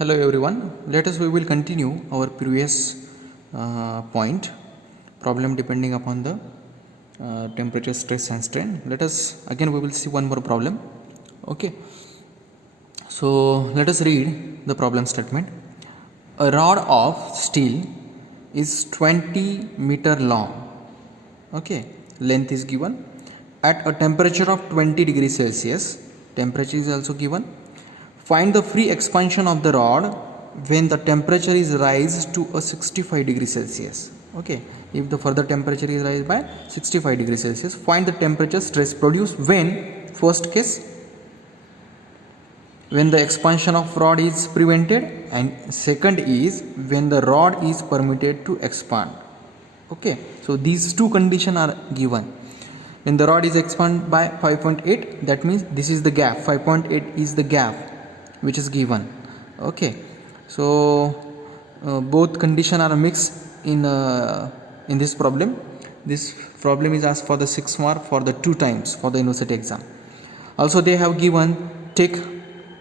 Hello everyone. We will continue our previous point problem depending upon the temperature, stress and strain. We will see one more problem. Okay. So let us read the problem statement. A rod of steel is 20-meter long. Okay. Length is given at a temperature of 20 degrees Celsius. Temperature is also given. Find the free expansion of the rod when the temperature is raised to a 65 degrees Celsius. Okay, if the further temperature is raised by 65 degrees Celsius, find the temperature stress produced when, first case, when the expansion of rod is prevented, and second is when the rod is permitted to expand. Okay, so these two conditions are given. When the rod is expanded by 5.8, that means this is the gap. 5.8 is the gap which is given. Okay, so both condition are mixed in this problem. This problem is asked for the 6 mark for the 2 times for the university exam. Also they have given, take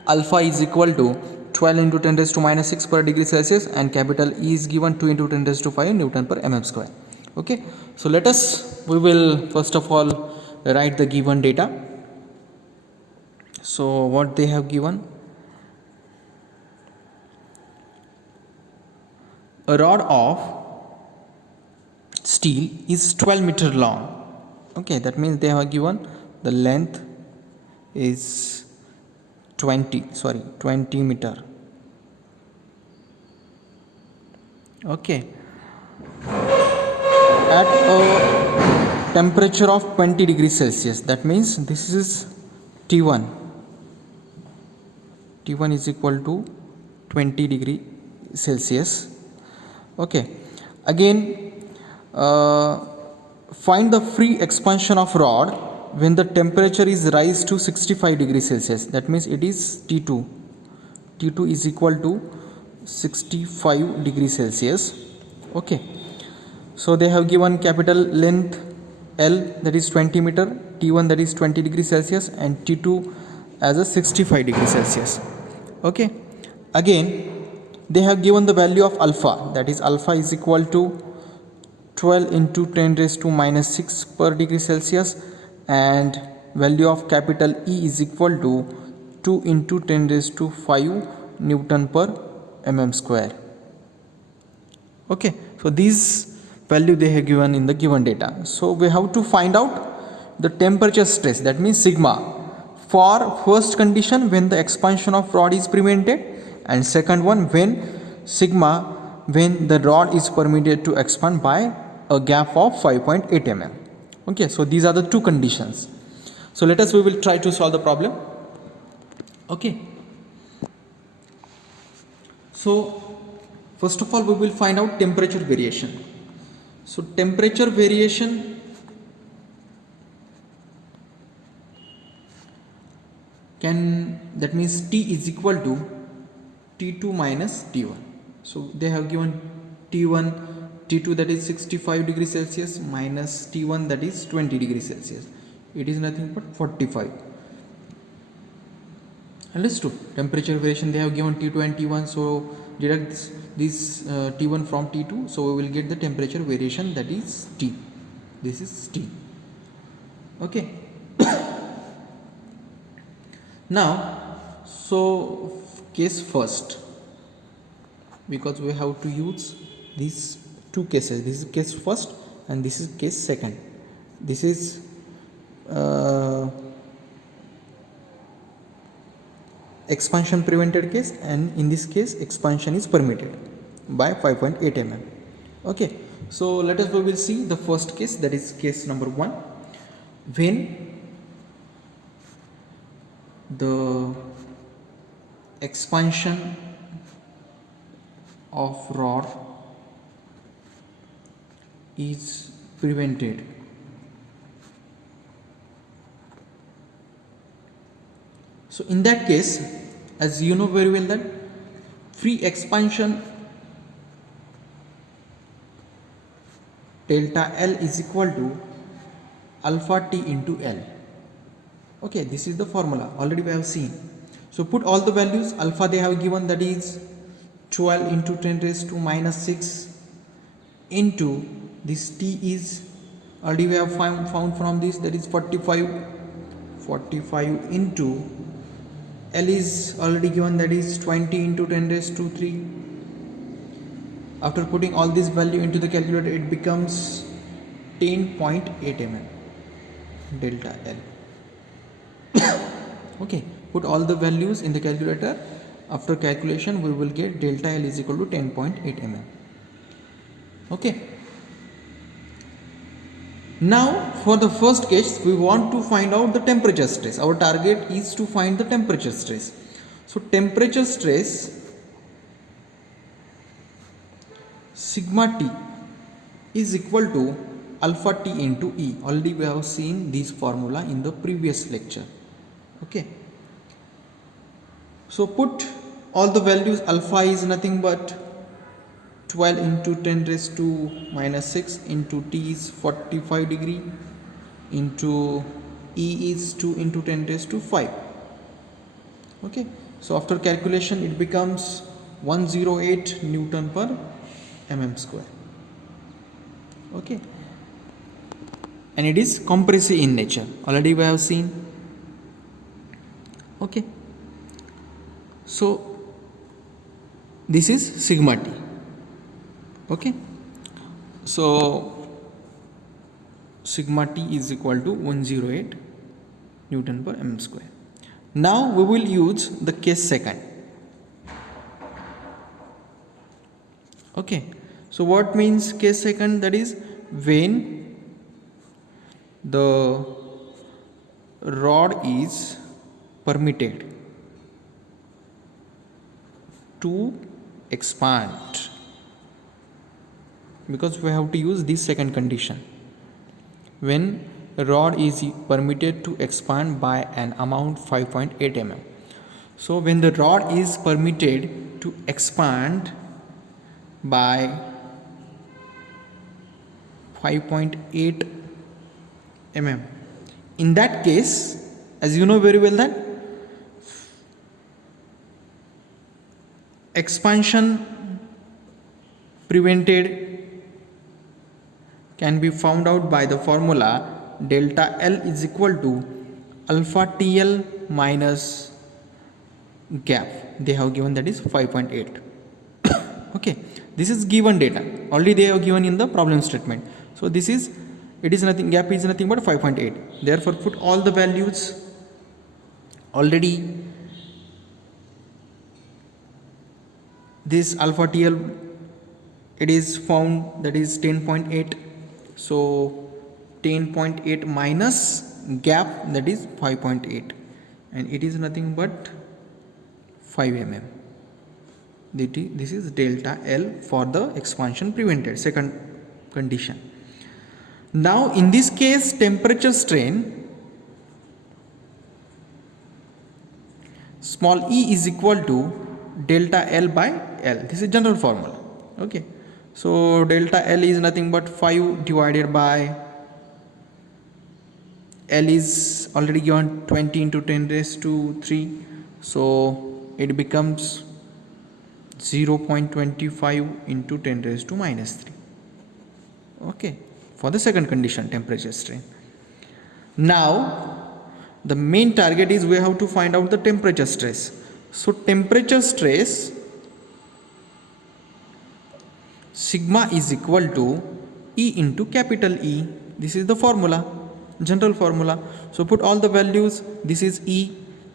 alpha is equal to 12 into 10 raised to minus 6 per degree Celsius, and capital E is given 2 into 10 raised to 5 Newton per mm square. Okay, so we will first of all write the given data. So what they have given: a rod of steel is 12 meter long. Okay, that means they have given the length is 20 meter. Okay, at a temperature of 20 degrees Celsius, that means this is T1 is equal to 20 degree Celsius. Okay, again find the free expansion of rod when the temperature is raised to 65 degrees Celsius. That means it is T2 is equal to 65 degrees Celsius. Okay, so they have given capital length L, that is 20 meter, T1 that is 20 degrees Celsius, and T2 as a 65 degrees Celsius. Okay, again they have given the value of alpha, that is alpha is equal to 12 into 10 raised to minus 6 per degree Celsius, and value of capital E is equal to 2 into 10 raised to 5 Newton per mm square. Okay, so these value they have given in the given data. So we have to find out the temperature stress, that means sigma, for first condition when the expansion of rod is prevented, and second one when sigma when the rod is permitted to expand by a gap of 5.8 mm. Okay, so these are the two conditions. So we will try to solve the problem. Okay, so first of all we will find out temperature variation. So temperature variation that means T is equal to T2 minus T1. So they have given T2 that is 65 degrees Celsius minus T1 that is 20 degrees Celsius. It is nothing but 45. Understood? Temperature variation they have given T2 and T1. So deduct this T1 from T2. So we will get the temperature variation, that is T. This is T. Okay. Now, so case first, because we have to use these two cases. This is case first and this is case second. This is expansion prevented case, and in this case expansion is permitted by 5.8 mm. Okay, so we will see the first case, that is case number 1, when the expansion of rod is prevented. So in that case, as you know very well, that free expansion delta L is equal to alpha T into L. Okay, this is the formula, already we have seen. So put all the values. Alpha they have given, that is 12 into 10 raised to minus 6 into this t is already we have found from this, that is 45 into L is already given, that is 20 into 10 raised to 3. After putting all this value into the calculator, it becomes 10.8 mm delta L. Okay, put all the values in the calculator. After calculation, we will get delta L is equal to 10.8 mm. Okay. Now for the first case, we want to find out the temperature stress. Our target is to find the temperature stress. So temperature stress sigma T is equal to alpha T into E. Already we have seen this formula in the previous lecture. Okay. So put all the values. Alpha is nothing but 12 into 10 raised to minus 6 into T is 45 degree into E is 2 into 10 raised to 5. Okay. So after calculation, it becomes 108 Newton per mm square. Okay. And it is compressive in nature. Already we have seen. Okay. So this is sigma T. Okay. So sigma T is equal to 108 Newton per mm square. Now we will use the case second. Okay. So what means case second? That is when the rod is permitted to expand, because we have to use this second condition. When rod is permitted to expand by an amount 5.8 mm. So when the rod is permitted to expand by 5.8 mm, in that case, as you know very well, that expansion prevented can be found out by the formula delta L is equal to alpha TL minus gap. They have given, that is 5.8. Okay, this is given data. Already they have given in the problem statement. So this is, it is nothing, gap is nothing but 5.8. Therefore put all the values. Already this alpha TL, it is found, that is 10.8. So 10.8 minus gap, that is 5.8, and it is nothing but 5 mm. This is delta L for the expansion prevented, second condition. Now in this case, temperature strain small e is equal to delta L by L. This is general formula. Okay. So delta L is nothing but 5 divided by L is already given 20 into 10 raised to 3. So it becomes 0.25 into 10 raised to minus 3. Okay. For the second condition, temperature strain. Now the main target is we have to find out the temperature stress. So temperature stress sigma is equal to E into capital E. This is the formula, general formula. So put all the values. This is E,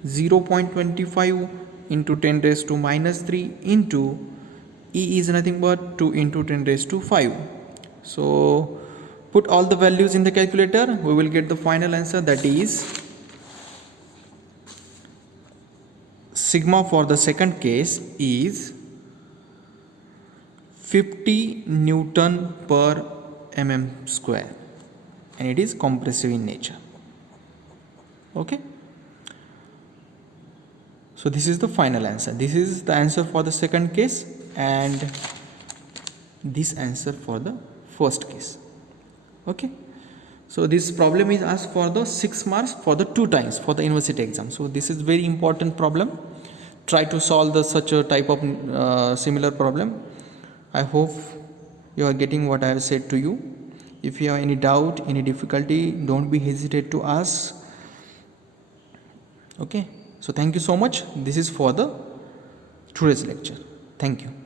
0.25 into 10 raised to minus 3 into E is nothing but 2 into 10 raised to 5. So put all the values in the calculator. We will get the final answer, that is sigma for the second case is 50 Newton per mm square, and it is compressive in nature. Okay. So this is the final answer. This is the answer for the second case and this answer for the first case. Okay. So this problem is asked for the 6 marks for the 2 times for the university exam. So this is very important problem. Try to solve the such a type of similar problem. I hope you are getting what I have said to you. If you have any doubt, any difficulty, don't be hesitate to ask. Okay, so thank you so much. This is for the today's lecture. Thank you.